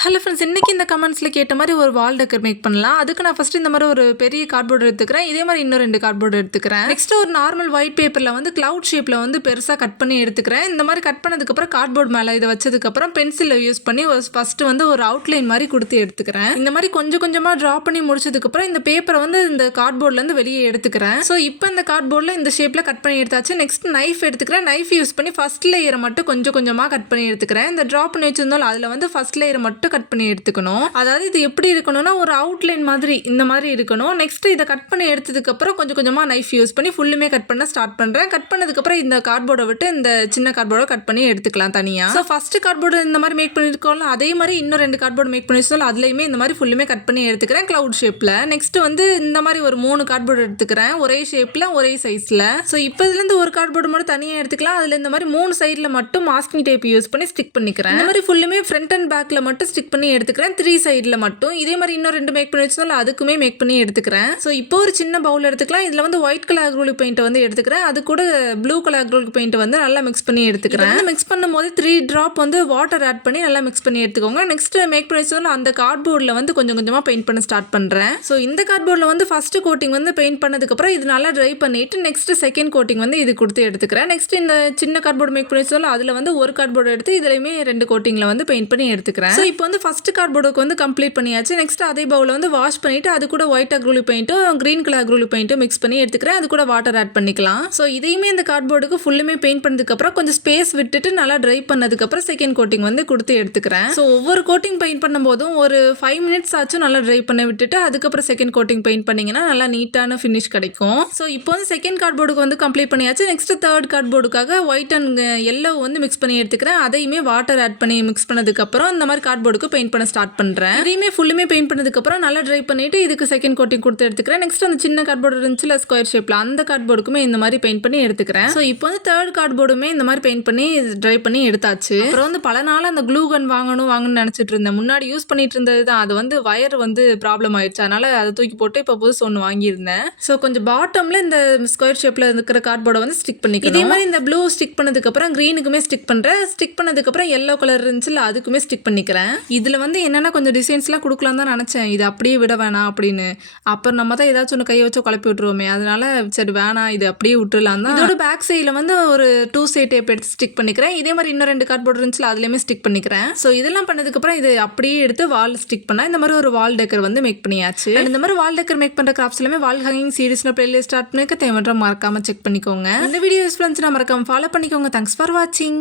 Hello friends, இன்றைக்கி இந்த கமெண்ட்ஸில் கேட்ட மாதிரி ஒரு வால் டெக்கர் மேக் பண்ணலாம். அதுக்கு நான் ஃபஸ்ட்டு இந்த மாதிரி ஒரு பெரிய கார்ட்போர்டு எடுத்துக்கிறேன். இதே மாதிரி இன்னும் 2 கார்ட்போர்டு எடுத்துக்கிறேன். நெக்ஸ்ட்டு ஒரு நார்மல் ஒயிட் பேப்பரில் வந்து கிளவுட் ஷேப்பில் வந்து பெருசாக கட் பண்ணி எடுத்துக்கிறேன். இந்த மாதிரி கட் பண்ணதுக்கப்புறம் கார்ட்போர்டு மேலே இதை வச்சதுக்கப்புறம் பென்சிலை யூஸ் பண்ணி ஃபஸ்ட்டு வந்து ஒரு அவுட்லைன் மாதிரி கொடுத்து எடுத்துக்கிறேன். இந்த மாதிரி கொஞ்சம் கொஞ்சமாக ட்ரா பண்ணி முடிச்சதுக்கப்புறம் இந்த பேப்பரை வந்து இந்த கார்ட்போர்ட்லேருந்து வெளியே எடுத்துக்கிறேன். ஸோ இப்போ இந்த கார்ட்போர்டில் இந்த ஷேப்பில் கட் பண்ணி எடுத்தாச்சு. நெக்ஸ்ட் நைஃப் எடுத்துக்கிறேன். நைஃப் யூஸ் பண்ணி ஃபஸ்ட் லேயரை மட்டும் கொஞ்சம் கொஞ்சமாக கட் பண்ணி எடுத்துக்கிறேன். இந்த ட்ரா பண்ணி வச்சிருந்தாலும் அதில் வந்து ஃபஸ்ட் லேயரை மட்டும் கட் பண்ணி எடுத்துக்கணும். அதாவது இது எப்படி இருக்கணும்னா ஒரு அவுட்லைன் மாதிரி இந்த மாதிரி இருக்கணும். நெக்ஸ்ட் இதை கட் பண்ணி எடுத்ததுக்கப்புறம் கொஞ்சம் கொஞ்சமாக நைஃப் யூஸ் பண்ணி ஃபுல்லுமே கட் பண்ண ஸ்டார்ட் பண்ணுறேன். கட் பண்ணதுக்கப்புறம் இந்த கார்ட்போர்டை விட்டு இந்த சின்ன கார்ட்போர்டை கட் பண்ணி எடுத்துக்கலாம் தனியாக. ஸோ ஃபஸ்ட்டு கார்ட்போர்டு இந்த மாதிரி மேக் பண்ணியிருக்கோம்ல, அதே மாதிரி இன்னும் 2 கார்ட்போர்டு மேக் பண்ணிச்சோம். அதுலேயுமே இந்த மாதிரி ஃபுல்லுமே கட் பண்ணி எடுத்துக்கிறேன் கிளவுட் ஷேப்பில். நெக்ஸ்ட் வந்து இந்த மாதிரி ஒரு 3 கார்ட்போர்டு எடுத்துக்கிறேன், ஒரே ஷேப்பில் ஒரே சைஸில். ஸோ இப்போ இதுலேருந்து ஒரு கார்ட்போர்டு மட்டும் தனியாக எடுத்துக்கலாம். அதில் இந்த மாதிரி 3 சைடில் மட்டும் மாஸ்கிங் டேப் யூஸ் பண்ணி ஸ்டிக் பண்ணிக்கிறேன். இந்த மாதிரி ஃபுல்லுமே ஃப்ரண்ட் அண்ட் பேக்கில் மட்டும் ஸ்டிக் பண்ணி எடுத்துக்கிறேன், 3 சைடில் மட்டும். இதே மாதிரி இன்னும் 2 மேக் பண்ணி வச்சோம்ல, அதுக்குமே மேக் பண்ணி எடுத்துக்கிறேன். ஸோ இப்போ ஒரு சின்ன பவுல் எடுத்துக்கலாம். இதில் வந்து ஒயிட் கலர் அக்ரிலிக் பெயிண்ட் வந்து எடுத்துக்கிறேன். அது கூட ப்ளூ கலர் அக்ரிலிக் பெயிண்ட் வந்து நல்லா மிக்ஸ் பண்ணி எடுத்துக்கிறேன். மிக்ஸ் பண்ணும்போது 3 ட்ராப் வந்து வாட்டர் ஆட் பண்ணி நல்லா மிக்ஸ் பண்ணி எடுத்துக்கோங்க. நெக்ஸ்ட் மேக் பண்ணி வச்சோம்ல, அந்த கார்ட்போர்டில் வந்து கொஞ்சம் கொஞ்சமாக பெயிண்ட் பண்ண ஸ்டார்ட் பண்ணுறேன். ஸோ இந்த கார்ட்போர்டில் வந்து ஃபர்ஸ்ட் கோட்டிங் வந்து பெயிண்ட் பண்ணதுக்கப்புறம் இது நல்லா ட்ரை பண்ணிட்டு நெக்ஸ்ட் செகண்ட் கோட்டிங் வந்து இது கொடுத்து எடுத்துக்கிறேன். நெக்ஸ்ட் இந்த சின்ன கார்ட்போர்டு மேக் பண்ணி வச்சோம்ல, அதில் வந்து ஒரு கார்ட்போர்டு எடுத்து இதுலையுமே 2 கோட்டிங்கில் வந்து பெயிண்ட் பண்ணி எடுத்துக்கிறேன். ஸோ இப்போ வந்து ஃபர்ஸ்ட் கார்ட்போர்டுக்கு வந்து கம்ப்ளீட் பண்ணியாச்சு. நெக்ஸ்ட் அதே பவுலில் வந்து வாஷ் பண்ணிட்டு அது கூட ஒயிட் அக்ரிலிக் பெயிண்ட்டும் கிரீன் கலர் அக்ரிலிக் பெயிண்ட்டும் மிக்ஸ் பண்ணி எடுத்துக்கிறேன். அது கூட வாட்டர் ஆட் பண்ணிக்கலாம். ஸோ இதையுமே இந்த கார்ட்போர்டுக்கு ஃபுல்லுமே பெயிண்ட் பண்ணதுக்கப்புறம் கொஞ்சம் ஸ்பேஸ் விட்டுட்டு நல்லா ட்ரை பண்ணதுக்கப்புறம் செகண்ட் கோட்டிங் வந்து கொடுத்து எடுத்துக்கிறேன். ஸோ ஒவ்வொரு கோட்டிங் பெயிண்ட் பண்ணும்போதும் ஒரு 5 மினிட்ஸ் ஆச்சும் நல்லா ட்ரை பண்ண விட்டுட்டு அதுக்கப்புறம் செகண்ட் கோட்டிங் பெயிண்ட் பண்ணிங்கன்னா நல்லா நீட்டான ஃபினிஷ் கிடைக்கும். ஸோ இப்போ வந்து செகண்ட் கார்ட்போர்டுக்கு வந்து கம்ப்ளீட் பண்ணியாச்சு. நெக்ஸ்ட் தேர்ட் கார்ட்போர்டுக்காக ஒயிட் அண்ட் எல்லோ வந்து மிக்ஸ் பண்ணி எடுத்துக்கிறேன். அதையுமே வாட்டர் ஆட் பண்ணி மிக்ஸ் பண்ணதுக்கப்புறம் இந்த மாதிரி கார்ட்போர்டுக்கு பெயிண்ட் பண்ண ஸ்டார்ட் பண்ணுறேன். இதையுமே ஃபுல்லுமே பெயிண்ட் பண்ணதுக்கப்புறம் நல்லா ட்ரை பண்ணிட்டு இதுக்கு செகண்ட் கோட்டிங் கொடுத்து எடுத்துக்கிறேன். நெக்ஸ்ட் அந்த சின்ன கார்ட்போர்டு இருந்துச்சுல ஸ்கொயர் ஷேப்பில், அந்த கார்ட்போர்டுக்குமே இந்த மாதிரி பெயிண்ட் பண்ணி எடுத்துக்கிறேன். ஸோ இப்போ வந்து தேர்ட் கார்ட்போர்டுமே இந்த மாதிரி பெயிண்ட் பண்ணி ட்ரை பண்ணி எடுத்தாச்சு. அப்புறம் வந்து பல நாள் அந்த க்ளூ கன் வாங்கணும்னு நினச்சிட்டு இருந்தேன். முன்னாடி யூஸ் பண்ணிட்டு இருந்தது தான், அது வந்து வயர் வந்து ப்ராப்ளம் ஆயிடுச்சு. அதனால அதை தூக்கி போட்டு இப்போ புதுசு ஒன்று வாங்கியிருந்தேன். ஸோ கொஞ்சம் பாட்டமில் இந்த ஸ்கொயர் ஷேப்பில் இருக்கிற கார்ட்போர்டை வந்து ஸ்டிக் பண்ணிக்கிறேன். இதே மாதிரி இந்த ப்ளூ ஸ்டிக் பண்ணதுக்கப்புறம் க்ரீனுக்குமே ஸ்டிக் பண்ணுறேன். ஸ்டிக் பண்ணதுக்கப்புறம் எல்லோ கலர் இருந்துச்சுல, அதுக்குமே ஸ்டிக் பண்ணிக்கிறேன். இதில் வந்து என்னென்னா கொஞ்சம் டிசைன்ஸ்லாம் கொடுக்கலாம் தான் நினச்சேன். இது அப்படியே விட வேணாம் அப்படின்னு. அப்புறம் நம்ம தான் ஏதாச்சும் ஒன்று கையை வச்சு குழப்பி விட்டுருவோமே, அதனால சரி வேணாம், இது அப்படியே விட்டுடலாம் தான். இதோட பேக் சைடில் வந்து ஒரு 2 சைட் டேப் எடுத்து ஸ்டிக் பண்ணிக்கிறேன். இதே மாதிரி இன்னும் 2 கார்ட்போர்டு இருந்துச்சுல, அதுலேயுமே ஸ்டிக் பண்ணிக்கிறேன். ஸோ இதெல்லாம் பண்ணதுக்கப்புறம் இது அப்படியே எடுத்து வால் ஸ்டிக் பண்ணால் இந்த மாதிரி ஒரு வால் டெக்கர் வந்து மேக் பண்ணியாச்சு. இந்த மாதிரி வால் டெக்கர் மேக் பண்ணுற கிராஃப்ட்ஸ் எல்லாமே வால் ஹேங்கிங் சீரிஸ்ல பிளேலிஸ்ட் ஸ்டார்ட் பண்ணிக்க தேவையான மறக்காம செக் பண்ணிக்கோங்க. இந்த வீடியோ யூஸ்ஃபுல்லாக இருந்துச்சுன்னா மறக்காம ஃபாலோ பண்ணிக்கோங்க. தேங்க்ஸ் ஃபார் வாட்சிங்.